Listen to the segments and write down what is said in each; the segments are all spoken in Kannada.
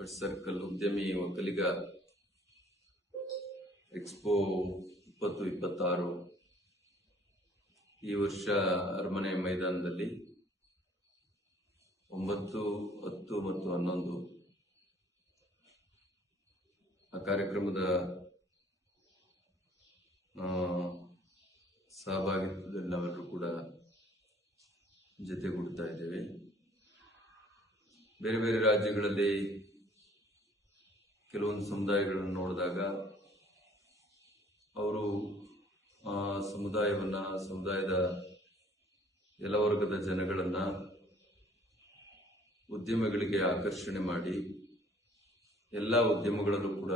ಫಸ್ಟ್ ಸರ್ಕಲ್ ಉದ್ಯಮಿ ಒಕ್ಕಲಿಗ ಎಕ್ಸ್ಪೋ 2026 ಈ ವರ್ಷ ಅರಮನೆ ಮೈದಾನದಲ್ಲಿ 9, 10 ಮತ್ತು 11 ಆ ಕಾರ್ಯಕ್ರಮದ ಸಹಭಾಗಿತ್ವದಲ್ಲಿ ನಾವೆಲ್ಲರೂ ಕೂಡ ಜೊತೆಗೂಡ್ತಾ ಇದ್ದೇವೆ. ಬೇರೆ ಬೇರೆ ರಾಜ್ಯಗಳಲ್ಲಿ ಕೆಲವೊಂದು ಸಮುದಾಯಗಳನ್ನು ನೋಡಿದಾಗ ಅವರು ಸಮುದಾಯದ ಎಲ್ಲ ವರ್ಗದ ಜನಗಳನ್ನ ಉದ್ಯಮಗಳಿಗೆ ಆಕರ್ಷಣೆ ಮಾಡಿ ಎಲ್ಲ ಉದ್ಯಮಗಳಲ್ಲೂ ಕೂಡ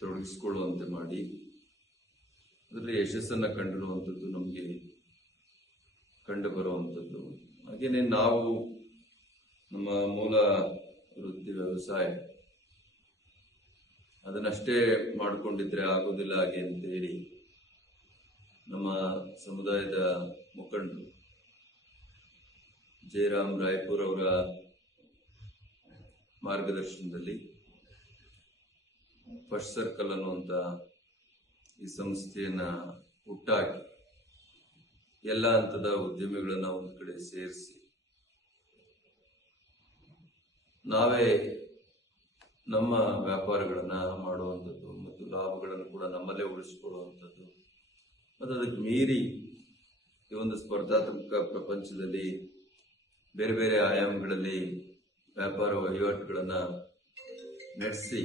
ತೊಡಗಿಸಿಕೊಳ್ಳುವಂತೆ ಮಾಡಿ ಅದರಲ್ಲಿ ಯಶಸ್ಸನ್ನ ಕಂಡಿರುವಂಥದ್ದು ನಮಗೆ ಕಂಡು ಬರುವಂಥದ್ದು. ಹಾಗೇನೆ ನಾವು ನಮ್ಮ ಮೂಲ ವೃತ್ತಿ ವ್ಯವಸಾಯ ಅದನ್ನಷ್ಟೇ ಮಾಡಿಕೊಂಡಿದ್ರೆ ಆಗೋದಿಲ್ಲ ಹಾಗೆ ಅಂತ ಹೇಳಿ ನಮ್ಮ ಸಮುದಾಯದ ಮುಖಂಡರು ಜಯರಾಮ್ ರಾಯ್ಪುರ್ ಅವರ ಮಾರ್ಗದರ್ಶನದಲ್ಲಿ ಫಸ್ಟ್ ಸರ್ಕಲ್ ಅನ್ನುವಂತ ಈ ಸಂಸ್ಥೆಯನ್ನ ಹುಟ್ಟಾಕಿ ಎಲ್ಲ ಹಂತದ ಉದ್ಯಮಿಗಳನ್ನ ಒಂದು ಕಡೆ ಸೇರಿಸಿ ನಾವೇ ನಮ್ಮ ವ್ಯಾಪಾರಗಳನ್ನ ಮಾಡುವಂಥದ್ದು ಮತ್ತು ಲಾಭಗಳನ್ನು ಕೂಡ ನಮ್ಮಲ್ಲೇ ಉಳಿಸಿಕೊಳ್ಳುವಂಥದ್ದು ಮತ್ತು ಅದಕ್ಕೆ ಮೀರಿ ಈ ಒಂದು ಸ್ಪರ್ಧಾತ್ಮಕ ಪ್ರಪಂಚದಲ್ಲಿ ಬೇರೆ ಬೇರೆ ಆಯಾಮಗಳಲ್ಲಿ ವ್ಯಾಪಾರ ವಹಿವಾಟುಗಳನ್ನ ನಡೆಸಿ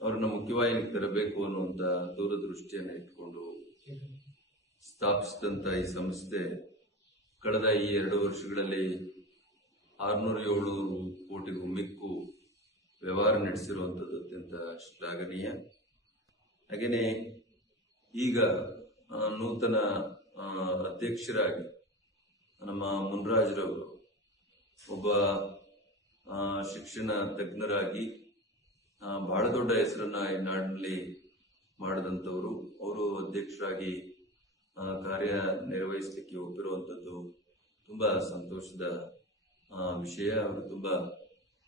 ಅವ್ರನ್ನ ಮುಖ್ಯವಾಹಿನಿಗೆ ತರಬೇಕು ಅನ್ನುವಂಥ ದೂರದೃಷ್ಟಿಯನ್ನು ಇಟ್ಕೊಂಡು ಸ್ಥಾಪಿಸಿದಂತ ಈ ಸಂಸ್ಥೆ ಕಳೆದ ಈ 2 ವರ್ಷಗಳಲ್ಲಿ 600-700 ಕೋಟಿಗೂ ಮಿಕ್ಕು ವ್ಯವಹಾರ ನಡೆಸಿರುವಂಥದ್ದು ಅತ್ಯಂತ ಶ್ಲಾಘನೀಯ. ಹಾಗೆಯೇ ಈಗ ನೂತನ ಅಧ್ಯಕ್ಷರಾಗಿ ನಮ್ಮ ಮುನ್ರಾಜ್ರವರು ಒಬ್ಬ ಶಿಕ್ಷಣ ತಜ್ಞರಾಗಿ ಬಹಳ ದೊಡ್ಡ ಹೆಸರನ್ನ ಈ ನಾಡಿನಲ್ಲಿ ಮಾಡಿದಂಥವರು. ಅವರು ಅಧ್ಯಕ್ಷರಾಗಿ ಕಾರ್ಯ ನಿರ್ವಹಿಸಲಿಕ್ಕೆ ಒಪ್ಪಿರುವಂಥದ್ದು ತುಂಬಾ ಸಂತೋಷದ ವಿಷಯ. ಅವರು ತುಂಬಾ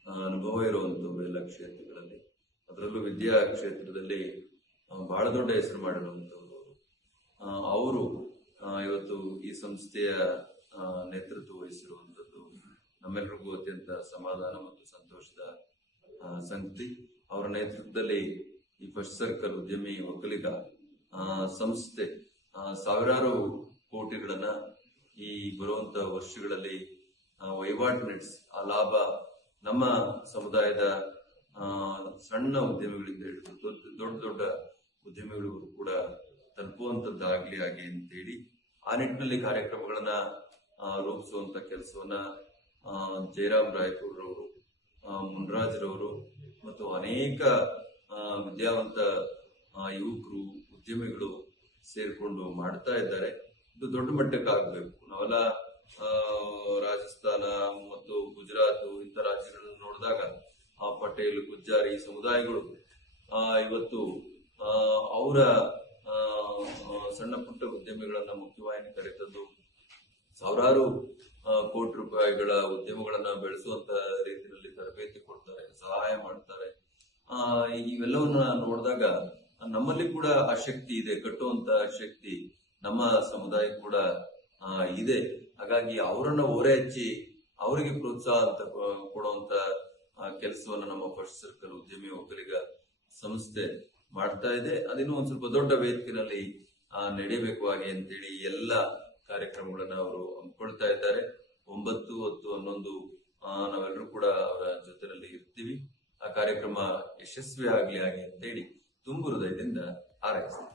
ಅನುಭವ ಇರುವಂಥವ್ರು ಎಲ್ಲ ಕ್ಷೇತ್ರಗಳಲ್ಲಿ, ಅದರಲ್ಲೂ ವಿದ್ಯಾ ಕ್ಷೇತ್ರದಲ್ಲಿ ಬಹಳ ದೊಡ್ಡ ಹೆಸರು ಮಾಡಿರುವಂಥವ್ರು. ಅವರು ಇವತ್ತು ಈ ಸಂಸ್ಥೆಯ ನೇತೃತ್ವ ವಹಿಸಿರುವಂಥದ್ದು ನಮ್ಮೆಲ್ಲರಿಗೂ ಅತ್ಯಂತ ಸಮಾಧಾನ ಮತ್ತು ಸಂತೋಷದ ಸಂಗತಿ. ಅವರ ನೇತೃತ್ವದಲ್ಲಿ ಈ ಫಸ್ಟ್ ಸರ್ಕಲ್ ಉದ್ಯಮಿ ಒಕ್ಕಲಿಗ ಸಂಸ್ಥೆ ಸಾವಿರಾರು ಕೋಟಿಗಳನ್ನ ಈ ಬರುವಂತ ವರ್ಷಗಳಲ್ಲಿ ವಹಿವಾಟು ನಡೆಸಿ ಆ ಲಾಭ ನಮ್ಮ ಸಮುದಾಯದ ಸಣ್ಣ ಉದ್ಯಮಿಗಳಿಂದ ಹಿಡಿದು ದೊಡ್ಡ ಉದ್ಯಮಿಗಳಿಗೂ ಕೂಡ ತಲುಪುವಂತದ್ದಾಗ್ಲಿ ಹಾಗೆ ಅಂತೇಳಿ ಆ ನಿಟ್ಟಿನಲ್ಲಿ ಕಾರ್ಯಕ್ರಮಗಳನ್ನ ರೂಪಿಸುವಂತ ಕೆಲಸವನ್ನ ಜಯರಾಮ್ ರಾಯ್ಪುರ್ ರವರು, ಮುನ್ರಾಜ್ರವರು ಮತ್ತು ಅನೇಕ ವಿದ್ಯಾವಂತ ಯುವಕರು ಉದ್ಯಮಿಗಳು ಸೇರಿಕೊಂಡು ಮಾಡ್ತಾ ಇದ್ದಾರೆ. ಇದು ದೊಡ್ಡ ಮಟ್ಟಕ್ಕೆ ಆಗ್ಬೇಕು. ನಾವೆಲ್ಲ ರಾಜಸ್ಥಾನ ಮತ್ತು ಗುಜರಾತ್ ಇಂಥ ರಾಜ್ಯಗಳನ್ನು ನೋಡಿದಾಗ ಪಟೇಲ್, ಗುಜ್ಜಾರಿ ಸಮುದಾಯಗಳು ಇವತ್ತು ಅವರ ಸಣ್ಣ ಪುಟ್ಟ ಉದ್ಯಮಿಗಳನ್ನ ಮುಖ್ಯವಾಹಿನಿ ಕರೆತಂದು ಸಾವಿರಾರು ಕೋಟಿ ರೂಪಾಯಿಗಳ ಉದ್ಯಮಗಳನ್ನ ಬೆಳೆಸುವಂತ ರೀತಿಯಲ್ಲಿ ತರಬೇತಿ ಕೊಡ್ತಾರೆ, ಸಹಾಯ ಮಾಡ್ತಾರೆ. ಇವೆಲ್ಲವನ್ನ ನೋಡಿದಾಗ ನಮ್ಮಲ್ಲಿ ಕೂಡ ಆ ಶಕ್ತಿ ಇದೆ, ಕಟ್ಟುವಂತ ಶಕ್ತಿ ನಮ್ಮ ಸಮುದಾಯ ಕೂಡ ಇದೆ. ಹಾಗಾಗಿ ಅವರನ್ನ ಓರೆ ಹಚ್ಚಿ ಅವರಿಗೆ ಪ್ರೋತ್ಸಾಹ ಅಂತ ಕೊಡುವಂತ ಕೆಲಸವನ್ನ ನಮ್ಮ ಫಸ್ಟ್ ಸರ್ಕಲ್ ಉದ್ಯಮಿ ಒಕ್ಕಲಿಗ ಸಂಸ್ಥೆ ಮಾಡ್ತಾ ಇದೆ. ಅದಿನ್ನೂ ಒಂದ್ ಸ್ವಲ್ಪ ದೊಡ್ಡ ವೇದಿಕೆಯಲ್ಲಿ ನಡೀಬೇಕು ಹಾಗೆ ಅಂತೇಳಿ ಎಲ್ಲ ಕಾರ್ಯಕ್ರಮಗಳನ್ನ ಅವರು ಹಮ್ಮಿಕೊಳ್ತಾ ಇದ್ದಾರೆ. 9, 10, 11 ನಾವೆಲ್ಲರೂ ಕೂಡ ಅವರ ಜೊತೆಯಲ್ಲಿ ಇರ್ತೀವಿ. ಆ ಕಾರ್ಯಕ್ರಮ ಯಶಸ್ವಿ ಆಗ್ಲಿ ಹಾಗೆ ಅಂತೇಳಿ ತುಂಬು ಹೃದಯದಿಂದ ಹಾರೈಸ್ತೀವಿ.